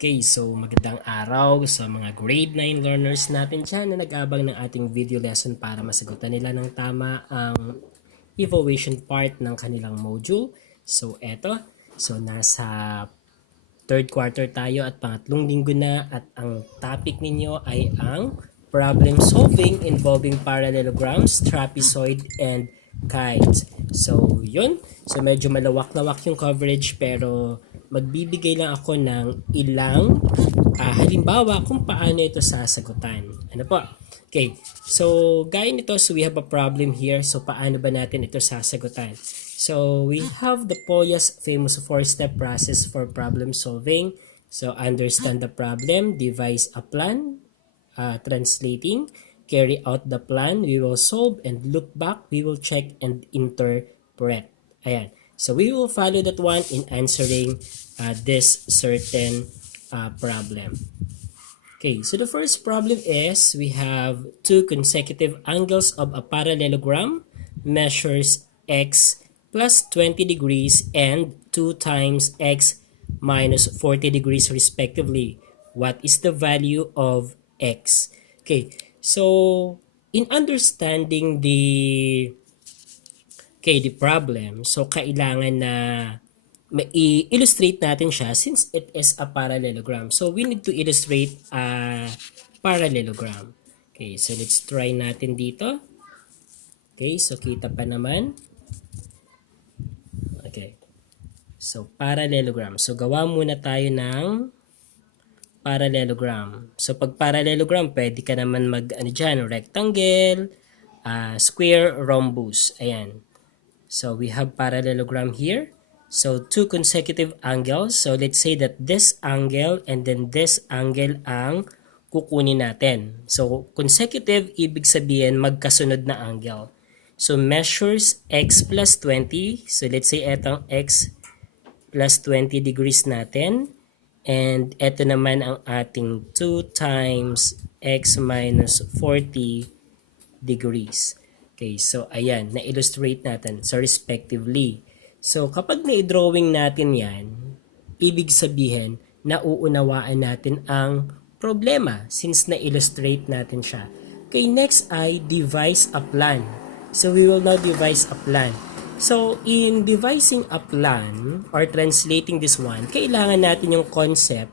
Okay, so magandang araw sa mga grade 9 learners natin dyan na nag-abang ng ating video lesson para masagutan nila ng tama ang evaluation part ng kanilang module. So eto, so nasa third quarter tayo at pangatlong linggo na at ang topic ninyo ay ang problem solving involving parallelograms, trapezoid, and kites. So yun, so medyo malawak-lawak yung coverage pero magbibigay lang ako ng ilang halimbawa kung paano ito sasagutan. Ano po? Okay, so gaya nito, so we have a problem here. So paano ba natin ito sasagutan? So we have the Polya's famous 4-step process for problem solving. So understand the problem, devise a plan, translating, carry out the plan, we will solve, and look back, we will check and interpret. Ayan. So we will follow that one in answering this certain problem. Okay, so the first problem is we have two consecutive angles of a parallelogram measures x plus 20 degrees and 2 times x minus 40 degrees respectively. What is the value of x? Okay, so in understanding the problem, so kailangan na i-illustrate natin siya since it is a parallelogram. So we need to illustrate a parallelogram. Okay, so let's try natin dito. Okay, so kita pa naman. Okay. So parallelogram. So gawa muna tayo ng parallelogram. So pag parallelogram, pwede ka naman mag rectangle, square, rhombus. Ayan. So we have parallelogram here. So two consecutive angles. So let's say that this angle and then this angle ang kukunin natin. So consecutive, ibig sabihin magkasunod na angle. So measures x plus 20. So let's say etong x plus 20 degrees natin. And eto naman ang ating 2 times x minus 40 degrees. Okay, so ayan, na-illustrate natin. So respectively. So kapag na-drawing natin yan, ibig sabihin, nauunawaan natin ang problema since na-illustrate natin siya. Okay, next ay devise a plan. So we will now devise a plan. So in devising a plan or translating this one, kailangan natin yung concept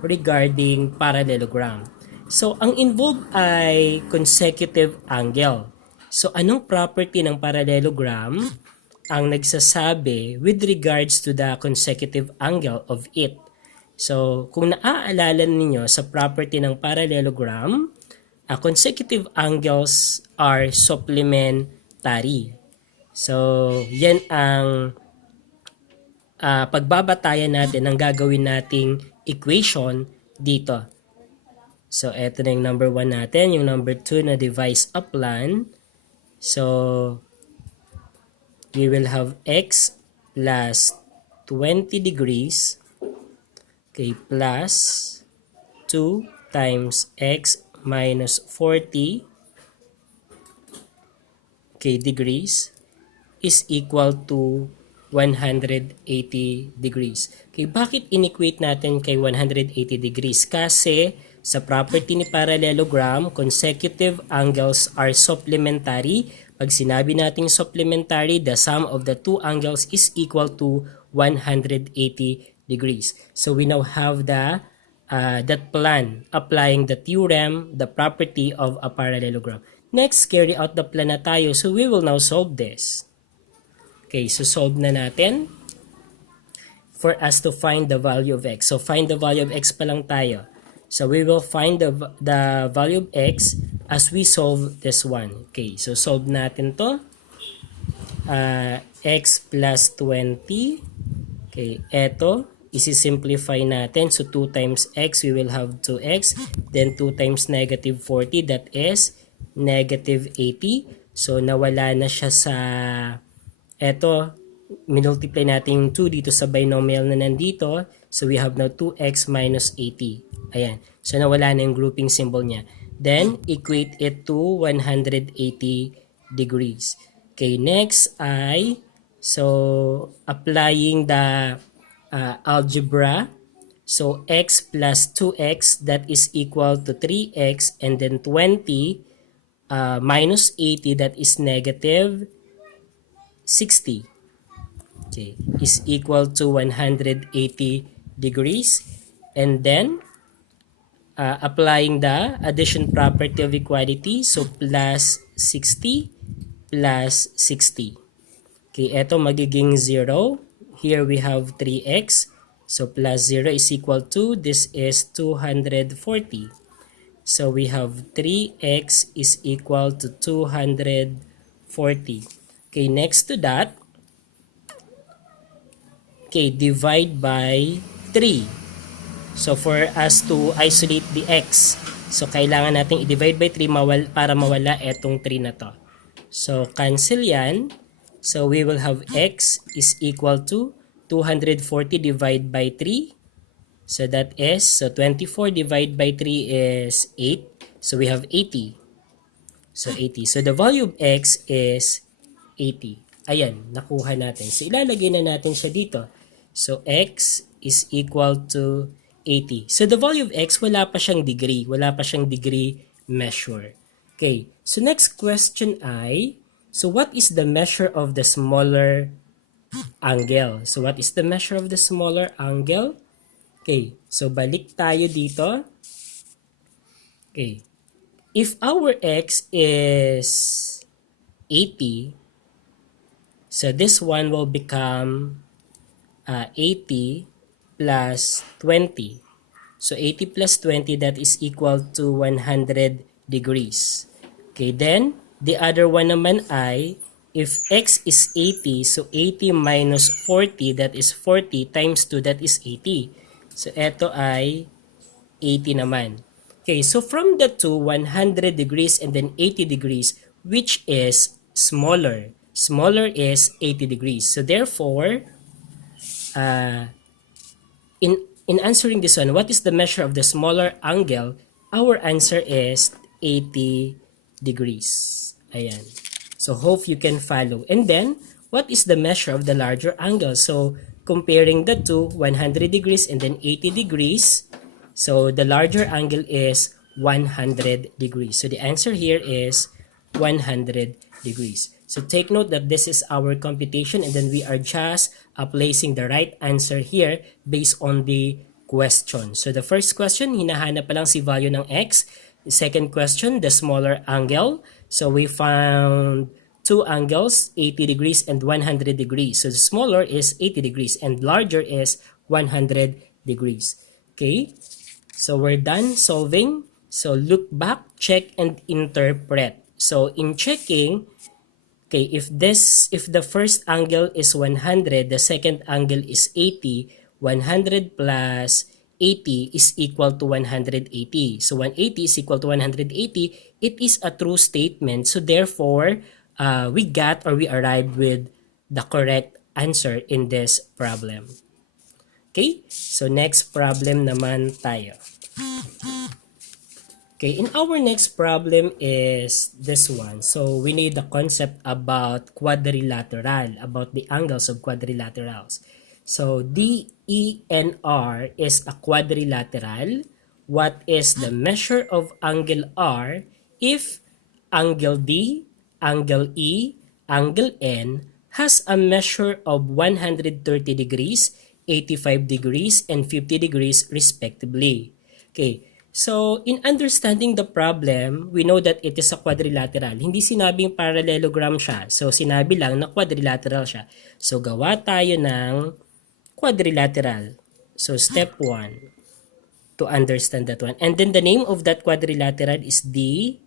regarding parallelogram. So ang involved ay consecutive angle. So anong property ng parallelogram ang nagsasabi with regards to the consecutive angle of it? So kung naaalala ninyo sa property ng parallelogram, consecutive angles are supplementary. So yan ang pagbabatayan natin ng gagawin nating equation dito. So eto na yung number 1 natin, yung number 2 na devise a plan. So, we will have x plus 20 degrees, okay, plus 2 times x minus 40, okay, degrees is equal to 180 degrees. Okay, bakit inequate natin kay 180 degrees? Kasi sa property ni parallelogram, consecutive angles are supplementary. Pag sinabi nating supplementary, the sum of the two angles is equal to 180 degrees. So we now have the that plan applying the theorem, the property of a parallelogram. Next, carry out the plan na tayo. So we will now solve this. Okay, so solve na natin for us to find the value of x. So find the value of x pa lang tayo. So we will find the value of x as we solve this one. Okay, so solve natin to. X plus 20. Okay, eto, isi-simplify natin. So 2 times x, we will have 2x. Then 2 times negative 40, that is negative 80. So nawala na siya sa, eto, minultiply natin yung 2 dito sa binomial na nandito. So we have now 2x minus 80. Ayan. So nawala na yung grouping symbol niya. Then equate it to 180 degrees. Okay, next ay so applying the algebra So x plus 2x, that is equal to 3x, and then 20 minus 80, that is negative 60. Okay, is equal to 180 degrees. And then applying the addition property of equality, so plus 60 plus 60. Okay, eto magiging 0. Here we have 3x. So plus 0 is equal to, this is 240. So we have 3x is equal to 240. Okay, next to that, okay, divide by 3. So for us to isolate the x, so kailangan natin i-divide by 3 para mawala etong 3 na to. So cancel yan. So we will have x is equal to 240 divided by 3. So that is, so 24 divided by 3 is 8. So we have 80. So 80. So the value of x is 80. Ayan, nakuha natin. So ilalagay na natin siya dito. So x is equal to 80. So the value of x, wala pa siyang degree. Wala pa siyang degree measure. Okay, so next question ay, so what is the measure of the smaller angle? So what is the measure of the smaller angle? Okay, so balik tayo dito. Okay, if our x is 80, so this one will become 80 plus 20. So 80 plus 20, that is equal to 100 degrees. Okay, then the other one naman ay, if x is 80, so 80 minus 40, that is 40 times 2, that is 80. So eto ay 80 naman. Okay, so from the two, 100 degrees and then 80 degrees, which is smaller? Smaller is 80 degrees. So therefore, in answering this one, what is the measure of the smaller angle? Our answer is 80 degrees. Ayan. So hope you can follow. And then, what is the measure of the larger angle? So comparing the two, 100 degrees and then 80 degrees. So the larger angle is 100 degrees. So the answer here is 100 degrees. So take note that this is our computation and then we are just placing the right answer here based on the question. So the first question, hinahanap pa lang si value ng x. The second question, the smaller angle. So we found two angles, 80 degrees and 100 degrees. So the smaller is 80 degrees and larger is 100 degrees. Okay, so we're done solving. So look back, check, and interpret. So in checking, okay, if the first angle is 100, the second angle is 80, 100 plus 80 is equal to 180. So 180 is equal to 180. It is a true statement. So therefore, we arrived with the correct answer in this problem. Okay, so next problem naman tayo. Okay, in our next problem is this one. So we need the concept about quadrilateral, about the angles of quadrilaterals. So DENR is a quadrilateral. What is the measure of angle R if angle D, angle E, angle N has a measure of 130 degrees, 85 degrees, and 50 degrees respectively? Okay. So, in understanding the problem, we know that it is a quadrilateral. Hindi sinabing parallelogram siya. So, sinabi lang na quadrilateral siya. So, gawa tayo ng quadrilateral. So, step 1 to understand that one. And then the name of that quadrilateral is DENR.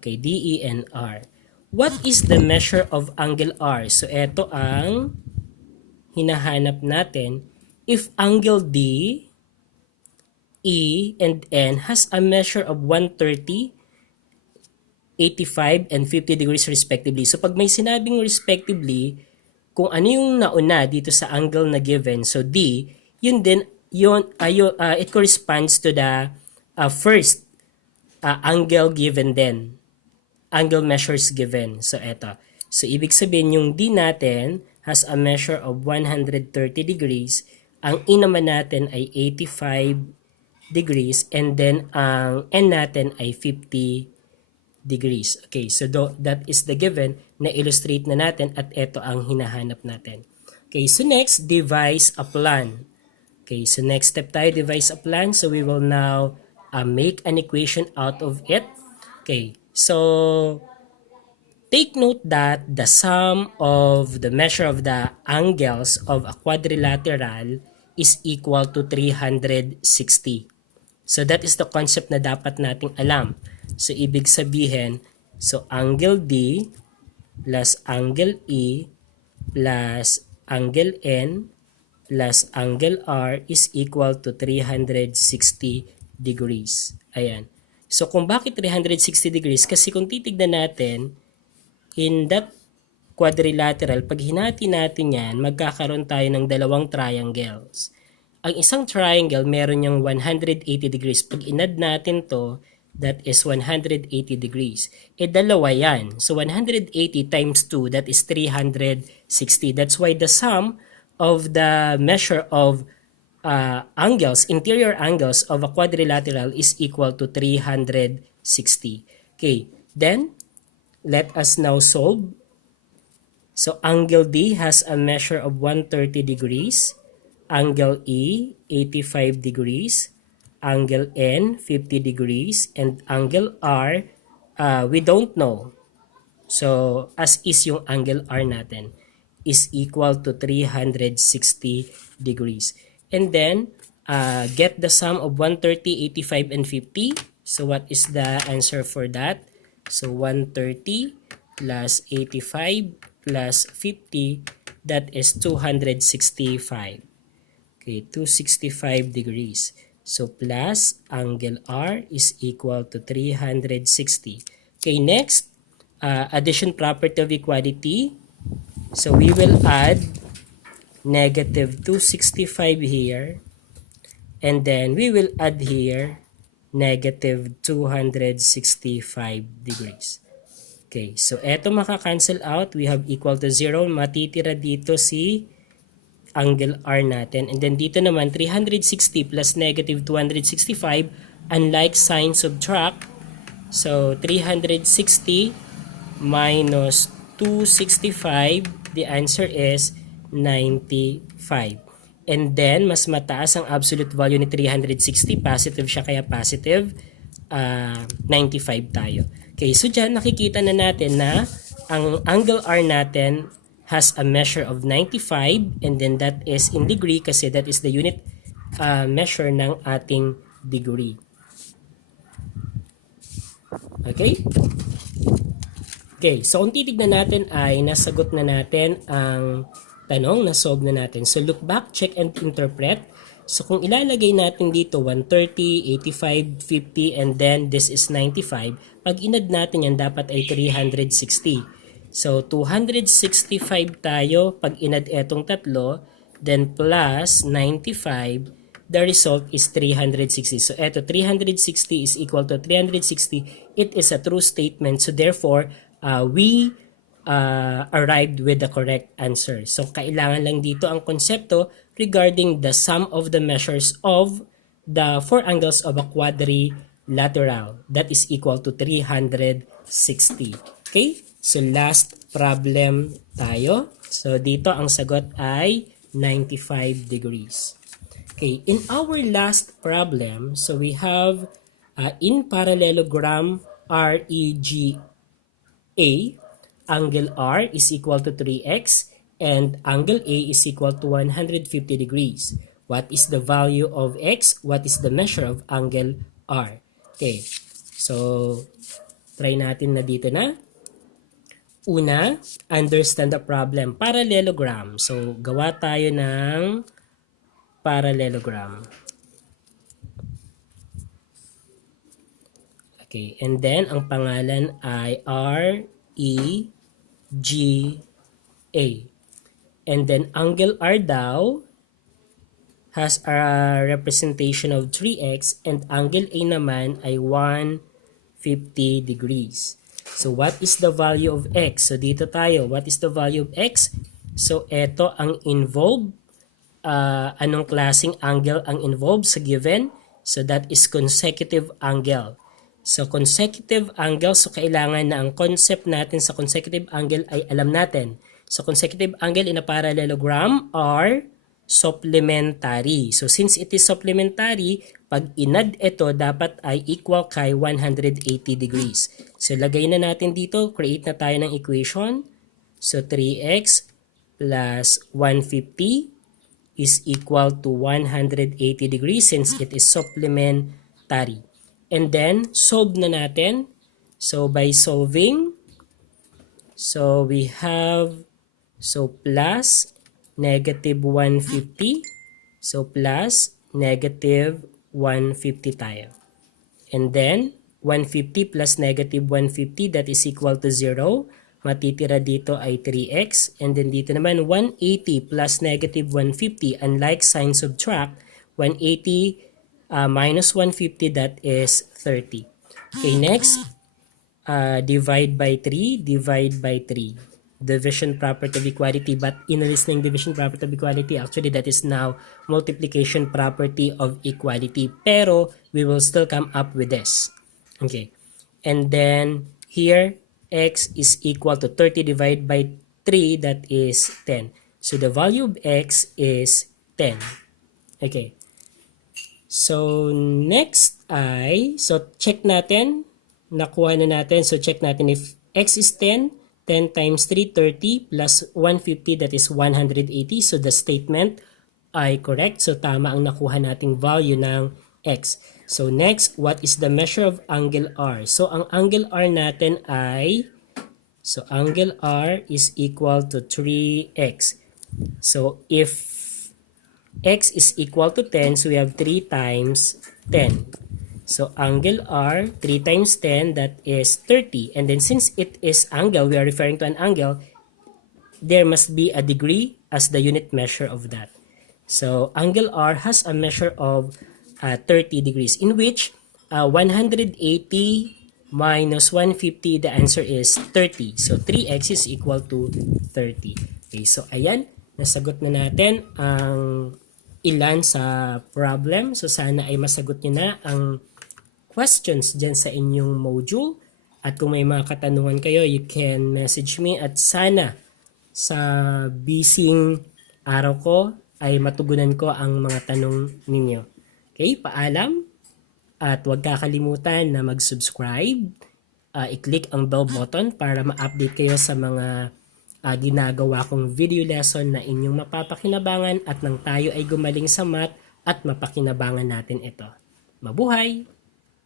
Okay, DENR. What is the measure of angle R? So, ito ang hinahanap natin. If angle D, E, and N has a measure of 130, 85, and 50 degrees respectively. So pag may sinabing respectively, kung ano yung nauna dito sa angle na given, so D, yun din, it corresponds to the first angle given din. Angle measures given. So eto. So ibig sabihin yung D natin has a measure of 130 degrees. Ang E naman natin ay 85 degrees and then ang N natin ay 50 degrees. Okay, so that is the given na illustrate na natin at ito ang hinahanap natin. Okay, so next, devise a plan. Okay, so next step tayo, devise a plan. So we will now make an equation out of it. Okay, so take note that the sum of the measure of the angles of a quadrilateral is equal to 360. So that is the concept na dapat nating alam. So ibig sabihin, so angle D plus angle E plus angle N plus angle R is equal to 360 degrees. Ayan. So kung bakit 360 degrees? Kasi kung titignan natin, in that quadrilateral, pag hinati natin yan, magkakaroon tayo ng dalawang triangles. Ang isang triangle, meron yung 180 degrees. Pag inad natin to, that is 180 degrees. E dalawa yan. So 180 times 2, that is 360. That's why the sum of the measure of angles, interior angles of a quadrilateral is equal to 360. Okay, then let us now solve. So angle D has a measure of 130 degrees, angle E 85 degrees, angle N 50 degrees, and angle R we don't know. So as is yung angle R natin is equal to 360 degrees. And then get the sum of 130, 85, and 50. So what is the answer for that? So 130 plus 85 plus 50, that is 265. Okay, 265 degrees. So plus angle R is equal to 360. Okay, next, addition property of equality. So we will add negative 265 here, and then we will add here negative 265 degrees. Okay, so eto maka-cancel out. We have equal to 0. Matitira dito si angle R natin. And then dito naman, 360 plus negative 265. Unlike sign, subtract. So 360 minus 265, the answer is 95. And then, mas mataas ang absolute value ni 360. Positive siya, kaya positive 95 tayo. Okay, so dyan nakikita na natin na ang angle R natin has a measure of 95, and then that is in degree kasi that is the unit measure ng ating degree. Okay? Okay, so kung titignan natin ay nasagot na natin ang tanong, na-solve na natin. So look back, check and interpret. So kung ilalagay natin dito 130, 85, 50, and then this is 95, pag inad natin yan dapat ay 360. So 265 tayo pag inad etong tatlo, then plus 95, the result is 360. So eto, 360 is equal to 360. It is a true statement. So therefore, we arrived with the correct answer. So kailangan lang dito ang konsepto regarding the sum of the measures of the four angles of a quadrilateral. That is equal to 360. Okay? So last problem tayo. So dito ang sagot ay 95 degrees. Okay, in our last problem, so we have in parallelogram REGA, angle R is equal to 3x and angle A is equal to 150 degrees. What is the value of x? What is the measure of angle R? Okay, so try natin na dito na. Una, understand the problem. Parallelogram. So gawa tayo ng parallelogram. Okay, and then ang pangalan ay REGA. And then angle R daw has a representation of 3x and angle A naman ay 150 degrees. So what is the value of x? So dito tayo, what is the value of x? So, ito ang involved. Anong klaseng angle ang involved sa given? So, that is consecutive angle. So, consecutive angle, so kailangan na ang concept natin sa consecutive angle ay alam natin. So, consecutive angle in a parallelogram are supplementary. So, since it is supplementary, pag inad ito, dapat ay equal kay 180 degrees. So, lagay na natin dito, create na tayo ng equation. So, 3x plus 150 is equal to 180 degrees since it is supplementary. And then, solve na natin. So, by solving, so we have, so plus negative 150. So, plus negative 150 tayo. And then, 150 plus negative 150, that is equal to 0. Matitira dito ay 3x. And then dito naman, 180 plus negative 150. Unlike sign subtract, 180 minus 150, that is 30. Okay, next, divide by 3, divide by 3. Division property of equality, but in listening division property of equality, actually that is now multiplication property of equality. Pero we will still come up with this. Okay. And then here, x is equal to 30 divided by 3, that is 10. So the value of x is 10. Okay. So next ay, so check natin, nakuha na natin. So check natin if x is 10, 10 times 3, 30 plus 150, that is 180. So the statement ay correct. So tama ang nakuha nating value ng x. So next, what is the measure of angle R? So ang angle R natin ay, so angle R is equal to 3x. So if x is equal to 10, so we have 3 times 10. So angle R, 3 times 10, that is 30. And then since it is angle, we are referring to an angle, there must be a degree as the unit measure of that. So angle R has a measure of 30 degrees, in which 180 minus 150, the answer is 30. So 3x is equal to 30. Okay, so ayan, nasagot na natin ang ilan sa problem. So sana ay masagot nyo na ang questions dyan sa inyong module. At kung may mga katanungan kayo, you can message me, at sana sa bising araw ko ay matugunan ko ang mga tanong ninyo. Okay, paalam. At huwag kakalimutan na mag-subscribe. I-click ang bell button para ma-update kayo sa mga ginagawa kong video lesson na inyong mapapakinabangan, at nang tayo ay gumaling sa math at mapakinabangan natin ito. Mabuhay!